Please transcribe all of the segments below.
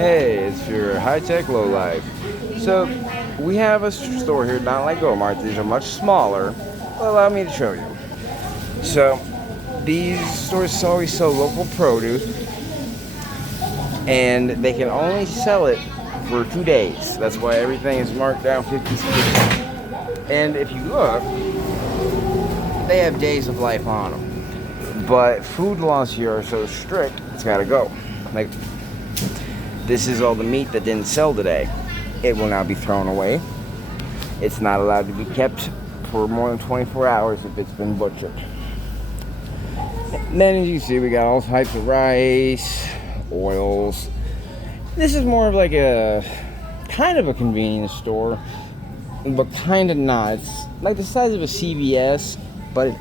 Hey, it's your high-tech lowlife. So, we have a store here, not like Go-Mart. These are much smaller. But allow me to show you. So, these stores always sell local produce, and they can only sell it for 2 days. That's why everything is marked down 50%. And if you look, they have days of life on them. But food laws here are so strict, it's gotta go. Like, this is all the meat that didn't sell today. It will now be thrown away. It's not allowed to be kept for more than 24 hours if it's been butchered. And then as you see, we got all types of rice, oils. This is more of like a kind of a convenience store, but kind of not. It's like the size of a CVS, but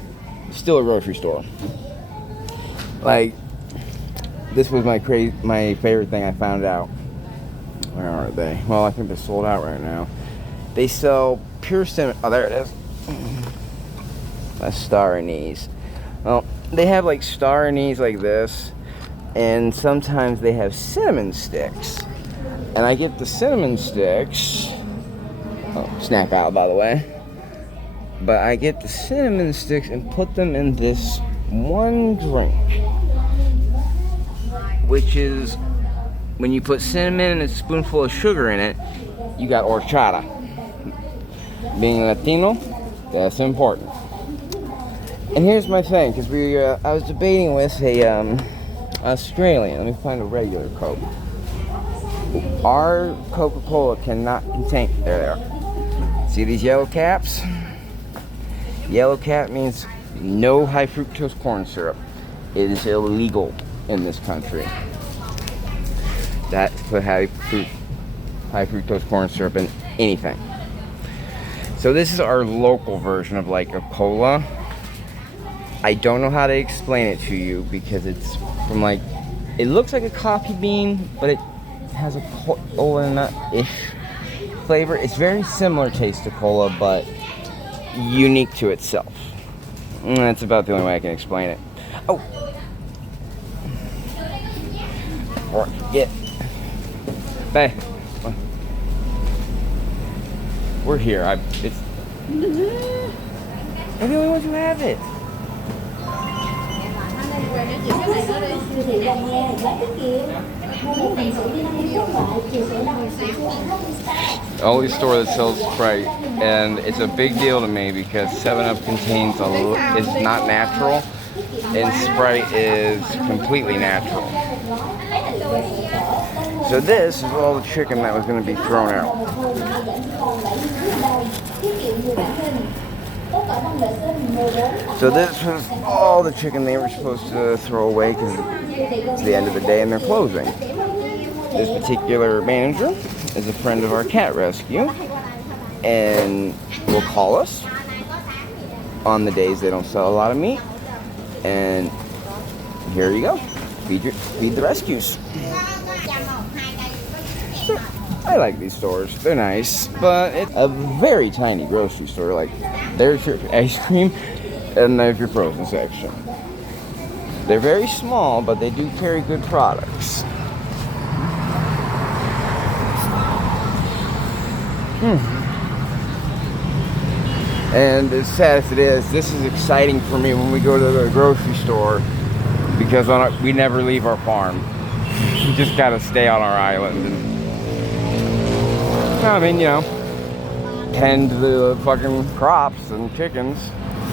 it's still a grocery store. Like, this was my favorite thing I found out. Where are they? Well, I think they're sold out right now. They sell pure cinnamon. Oh, there it is. That's star anise. Well, they have like star anise like this, and sometimes they have cinnamon sticks. And I get the cinnamon sticks. Oh, snap out, by the way. But I get the cinnamon sticks and put them in this one drink, which is when you put cinnamon and a spoonful of sugar in it, you got horchata. Being Latino, that's important. And here's my thing, because I was debating with a Australian. Let me find a regular Coke. Our Coca-Cola cannot contain. There they are. See these yellow caps? Yellow cap means no high fructose corn syrup. It is illegal in this country. That put high fructose corn syrup in anything. So this is our local version of like a cola. I don't know how to explain it to you because it's from like, it looks like a coffee bean, but it has a cola nut-ish flavor. It's very similar taste to cola, but unique to itself. And that's about the only way I can explain it. Oh, or get. Bye. We're here. We're the only ones who have it. The only store that sells Sprite, and it's a big deal to me because 7-Up contains is not natural, and Sprite is completely natural. So this is all the chicken that was going to be thrown out. So this was all the chicken they were supposed to throw away because it's the end of the day and they're closing. This particular manager is a friend of our cat rescue and will call us on the days they don't sell a lot of meat. And here you go. Feed the rescues. I like these stores. They're nice, but it's a very tiny grocery store. Like, there's your ice cream, and there's your frozen section. They're very small, but they do carry good products. And as sad as it is, this is exciting for me when we go to the grocery store because we never leave our farm. We just gotta stay on our island and, I mean, you know, tend to the fucking crops and chickens.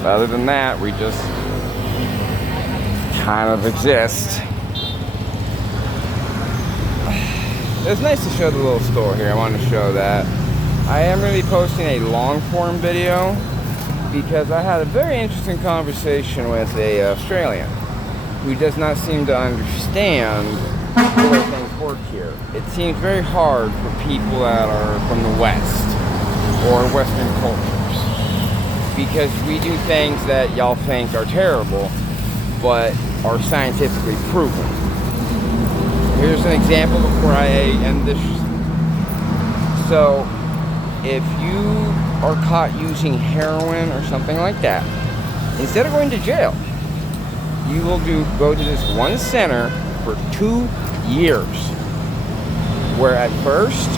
Other than that, we just kind of exist. It's nice to show the little store here. I wanted to show that. I am going to be posting a long form video because I had a very interesting conversation with an Australian who does not seem to understand the way things work here. It seems very hard for people that are from the West or Western cultures because we do things that y'all think are terrible but are scientifically proven. Here's an example before I end this. So, if you are caught using heroin or something like that, instead of going to jail, you will go to this one center for 2 years. where at first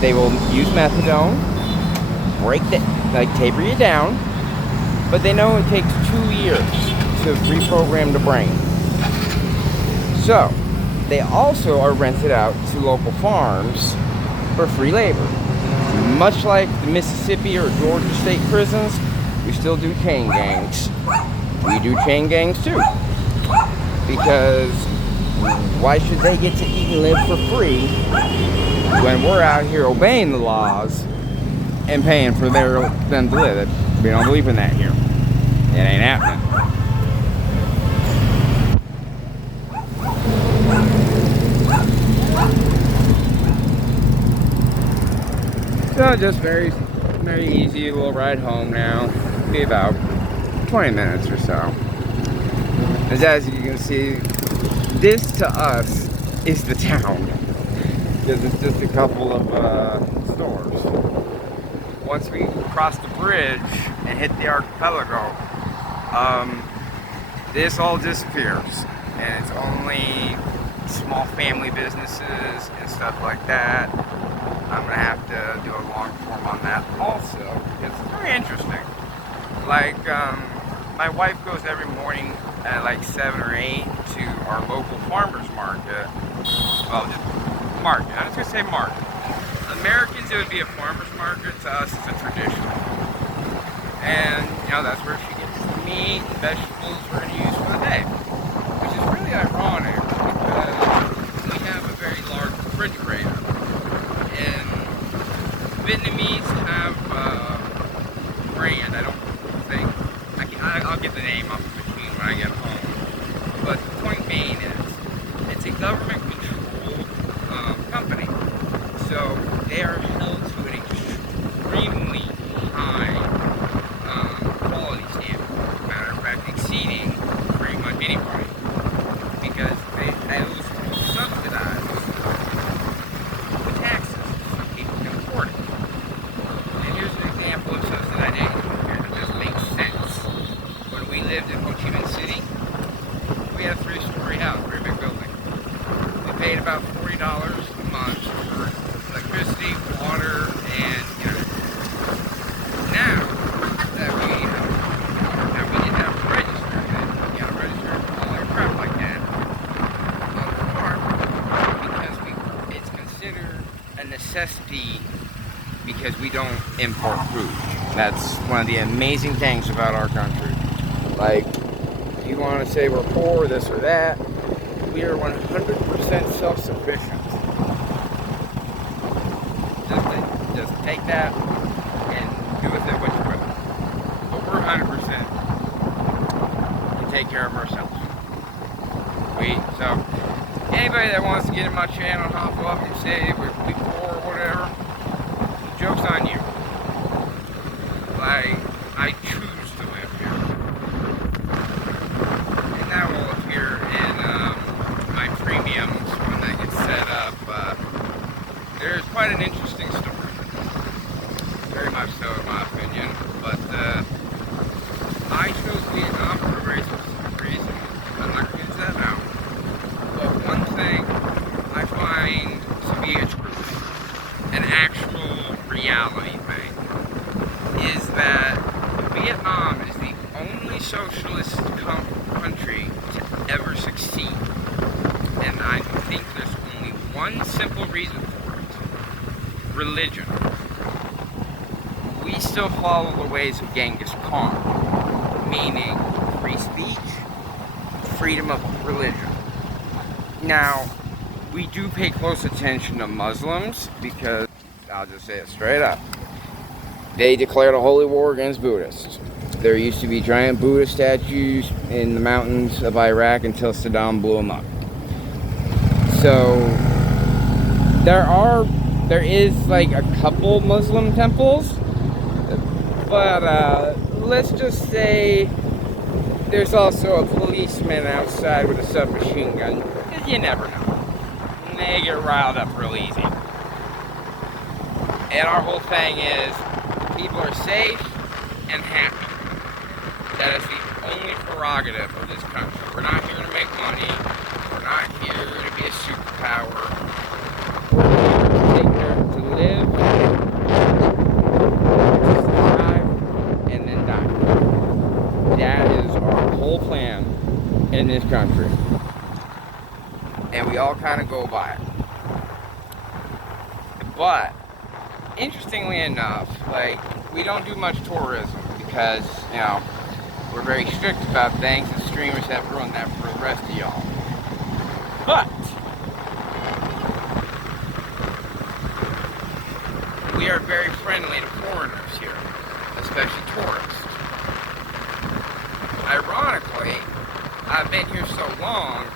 they will use methadone, taper you down, but they know it takes 2 years to reprogram the brain. So they also are rented out to local farms for free labor. Much like the Mississippi or Georgia state prisons, we still do chain gangs. We do chain gangs too. Because why should they get to eat and live for free when we're out here obeying the laws and paying for them to live? We don't believe in that here. It ain't happening. So just very, very easy little ride home now. Be about 20 minutes or so. As you can see, this to us is the town. Because it's just a couple of stores. Once we cross the bridge and hit the archipelago, this all disappears. And it's only small family businesses and stuff like that. I'm gonna have to do a long form on that also. It's very interesting. Like, my wife goes every morning at like 7 or 8 to our local farmers market. Well, just market. I was gonna say market. Americans, it would be a farmers market. To us, it's a tradition. And, you know, that's where she gets the meat and vegetables we're gonna use for the day. Which is really ironic because we have a very large refrigerator. And Vietnamese have a brand, I don't think, I'll get the name off the machine when I get home. But the point being is, it's a government-controlled company. So they are held to an extremely high quality standard. Matter of fact, exceeding pretty much anybody. Because they subsidize the taxes so people can afford it. And here's an example of subsidization here that just makes sense. When we lived in Ho Chi Minh City, we had a 3-story house, very big building. We paid about $40 a month for electricity, water, and internet. Now that we didn't have to register, you gotta register all your crap like that on the farm because it's considered a necessity because we don't import food. That's one of the amazing things about our country. Like, if you want to say we're poor, this or that, we are 100% self-sufficient. Just take that and do with it what you will. But we're 100%. We take care of ourselves. So, anybody that wants to get in my channel and hop up and say we're poor or whatever, joke's on you. Like, I choose to live here. And that will appear in my premiums when that gets set up. There's quite an interesting story. Very much so, in my opinion. But I chose Vietnam for a very specific reason. I'm not going to use that now. But one thing I find to be a truth, an actual reality thing, is that Vietnam is the only socialist country to ever succeed. And I think there's only one simple reason for it. Religion. We still follow the ways of Genghis Khan, meaning free speech, freedom of religion. Now, we do pay close attention to Muslims because, I'll just say it straight up, they declared a holy war against Buddhists. There used to be giant Buddha statues in the mountains of Iraq until Saddam blew them up. So, there is like a couple Muslim temples, but let's just say there's also a policeman outside with a submachine gun. You never know. They get riled up real easy. And our whole thing is, people are safe and happy. That is the only prerogative of this country. We're not here to make money. We're not here to be a superpower. We're here country. And we all kind of go by it. But, interestingly enough, like, we don't do much tourism because, you know, we're very strict about things, and streamers have ruined that for the rest of y'all. But, we are very friendly to foreigners here, especially tourists. Ironically, I've been here so long,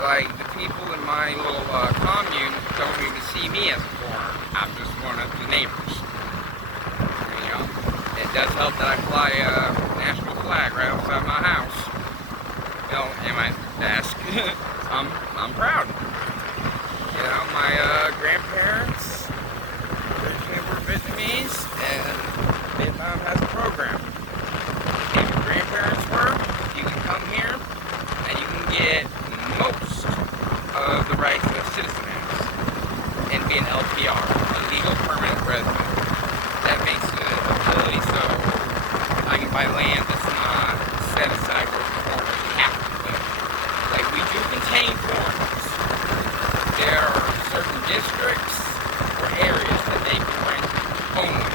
like, the people in my little commune don't even see me as a foreigner. I'm just one of the neighbors. You know, it does help that I fly a national flag right outside my house. You know, in my desk. I'm proud. You know, my grandparents originally were Vietnamese, and Vietnam has a program. If your grandparents were, you can come here and you can get most of the rights that a citizen has and be an LPR, a legal permanent resident. That makes it a ability so I can buy land that's not set aside for foreigners to have to live. Like, we do contain foreigners. There are certain districts or areas that they can rent only.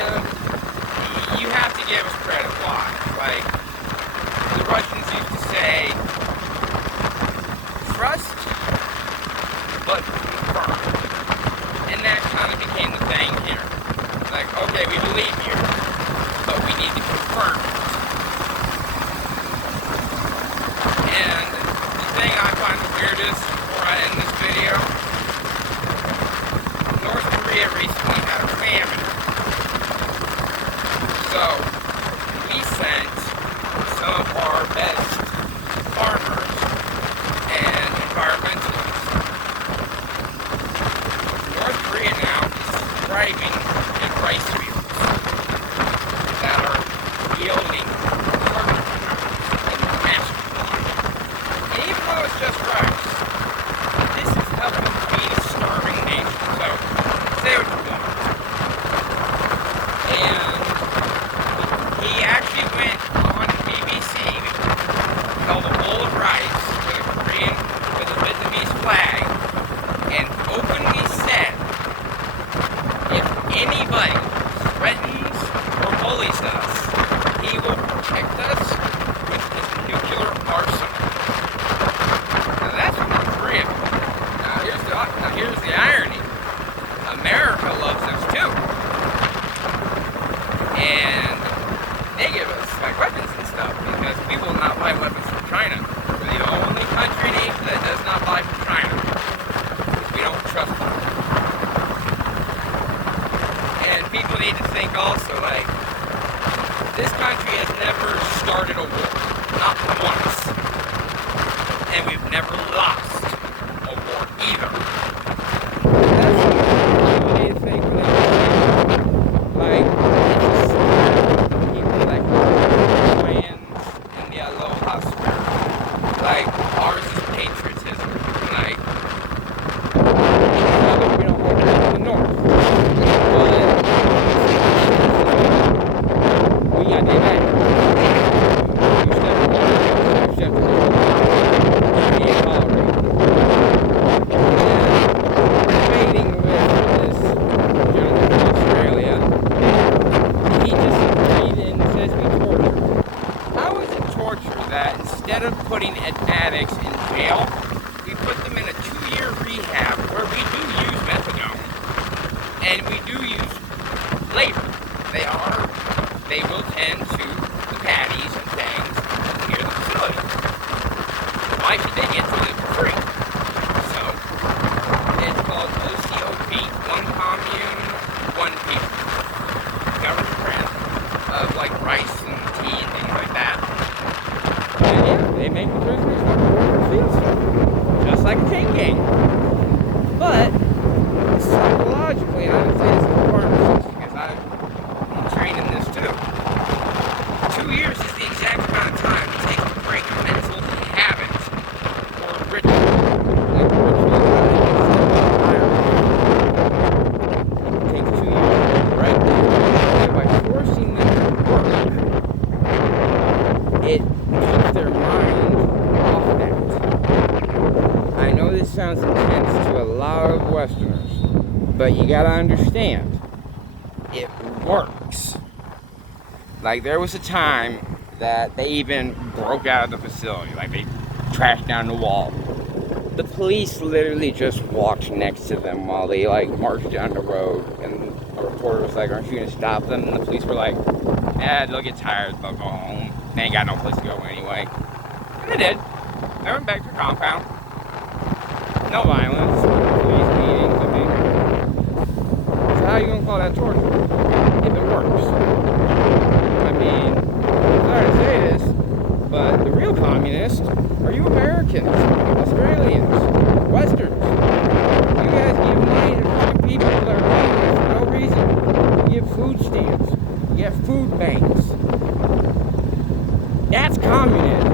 And you have to give us credit why. Like, the Russians used to say, trust, but confirm. And that kind of became the thing here. Like, okay, we believe you, but we need to confirm it. And the thing I find the weirdest before I end this video, North Korea recently had a famine. So, we sent some of our best farmers and environmentalists. North Korea now is thriving in rice fields that are yielding carbon in massive quantity. And even though it's just rice, this is helping to feed a starving nation. So, say what you want. And he actually went on BBC, held a bowl of rice with a Korean, with a Vietnamese flag, and openly said, if anybody threatens or bullies us, he will protect us with his nuclear arsenal. Now that's North Korea. Now here's the irony. America loves us too. And they give us like weapons and stuff because we will not buy weapons from China. We're the only country in Asia that does not buy from China. We don't trust them. And people need to think also, like, this country has never started a war. Not once. And we've never lost a war either. That's what people need to think when they like, people like Hawaiians and the Aloha spirit. Like, ours is patriotism. Like, we don't hold that in the North. But we got the United. You step forward, you step forward. You can't tolerate. lot of Westerners. But you gotta understand, it works. Like, there was a time that they even broke out of the facility. Like, they trashed down the wall. The police literally just walked next to them while they, like, marched down the road. And a reporter was like, aren't you gonna stop them? And the police were like, they'll get tired, they'll go home. They ain't got no place to go anyway. And they did. They went back to the compound. No violence. Police meetings, I mean. So how are you gonna call that torture? If it works. I mean, I'm sorry to say this, but the real communists are you Americans, Australians, Westerns. You guys give money to fucking people that are homeless for no reason. You give food stamps. You have food banks. That's communism.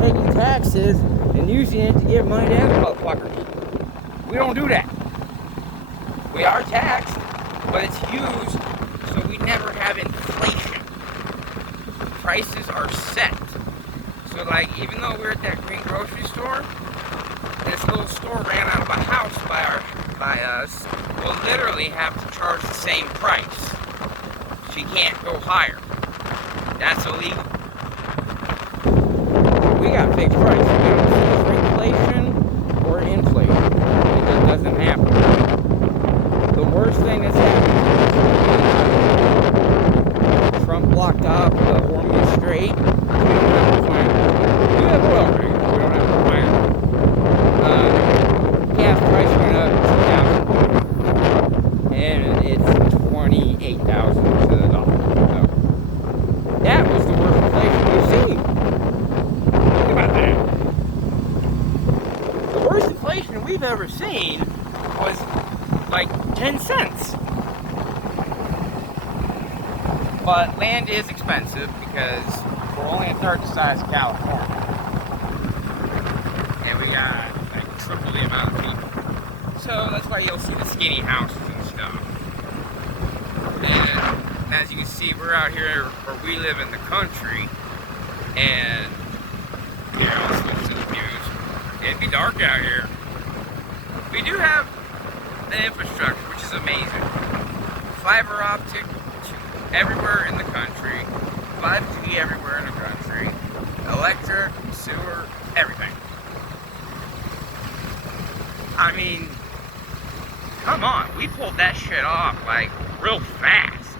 Taking taxes and using it to give money to other motherfuckers. We don't do that. We are taxed, but it's used so we never have inflation. Prices are set. So, like, even though we're at that green grocery store, this little store ran out of a house by us, we'll literally have to charge the same price. She can't go higher. That's illegal. We got fixed price. We don't see inflation or inflation. It just doesn't happen. The worst thing that's happened is Trump blocked off the Hormuz Strait. We don't have a plan. We have oil rigs, but we don't have a plan. Gas price went up $2,000. And it's 28,000 to the dollar. So that was the worst inflation we've seen. Think about that. The worst inflation we've ever seen was like 10 cents. But land is expensive because we're only a third the size of California. And we got like triple the amount of people. So that's why you'll see the skinny houses and stuff. And as you can see, we're out here where we live in the country. And here, I'll switch to the views. It'd be dark out here. We do have the infrastructure, which is amazing. Fiber optic everywhere in the country. 5G everywhere in the country. Electric, sewer, everything. I mean, come on, we pulled that shit off like real fast.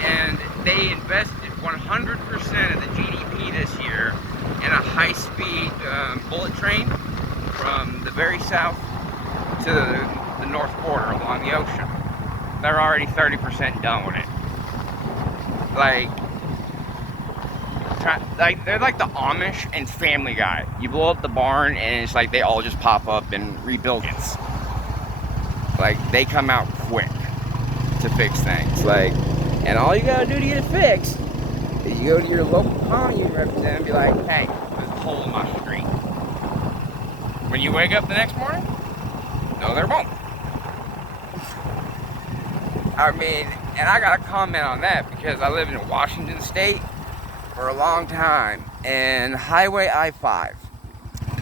And they invested 100% of the GDP this year in a high-speed bullet train from the very south to the north border along the ocean. They're already 30% done with it. Like they're like the Amish and Family Guy. You blow up the barn and it's like they all just pop up and rebuild it. Like, they come out quick to fix things. Like, and all you gotta do to get it fixed is you go to your local commune representative and be like, hey, there's a hole in my street. When you wake up the next morning, no, there won't. I mean, and I gotta comment on that because I lived in Washington State for a long time, and Highway I-5,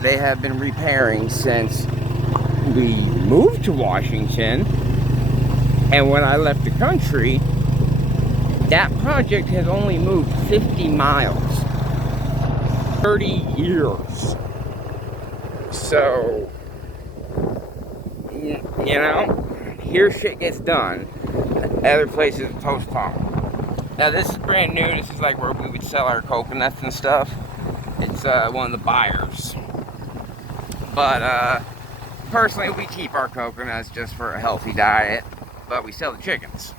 they have been repairing since we moved to Washington. And when I left the country, that project has only moved 50 miles. 30 years. So, you know, here shit gets done. Other places postpone. Now this is brand new. This is like where we would sell our coconuts and stuff. It's one of the buyers. But personally, we keep our coconuts just for a healthy diet. But we sell the chickens.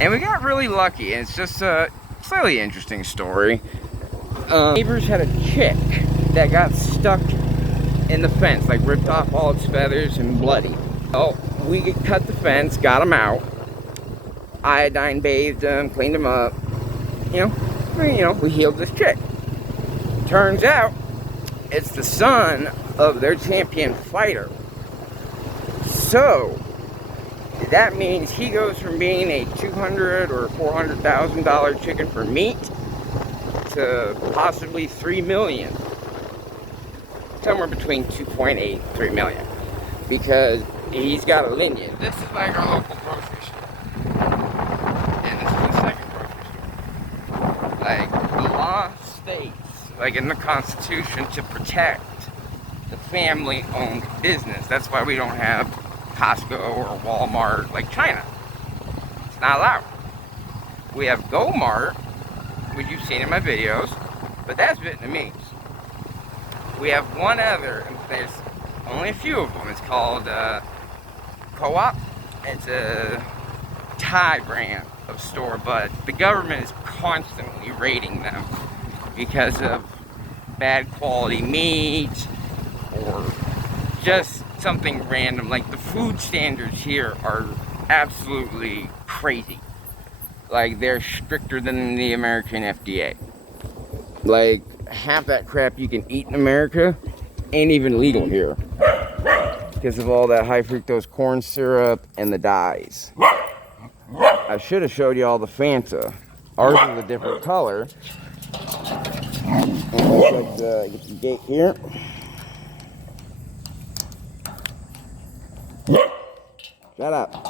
And we got really lucky. And it's just a slightly interesting story. Neighbors had a chick that got stuck in the fence, like ripped off all its feathers and bloody. Oh, we cut the fence, got him out, iodine bathed him, cleaned him up. We healed this chick. Turns out, it's the son of their champion fighter. So, that means he goes from being a $200,000 or $400,000 chicken for meat to possibly $3 million. somewhere between 2.8 and 3 million. Because he's got a lineage. This is like our local grocery store. And this is the second grocery store. Like, the law states, like in the Constitution, to protect the family-owned business. That's why we don't have Costco or Walmart like China. It's not allowed. We have Go-Mart, which you've seen in my videos, but that's Vietnamese. We have one other, and there's only a few of them. It's called Co-op. It's a Thai brand of store, but the government is constantly raiding them because of bad quality meat or just something random. Like, the food standards here are absolutely crazy. Like, they're stricter than the American FDA. Like, half that crap you can eat in America ain't even legal here because of all that high fructose corn syrup and the dyes. I should have showed you all the Fanta. Ours is a different color. And let's get the gate here. Shut up.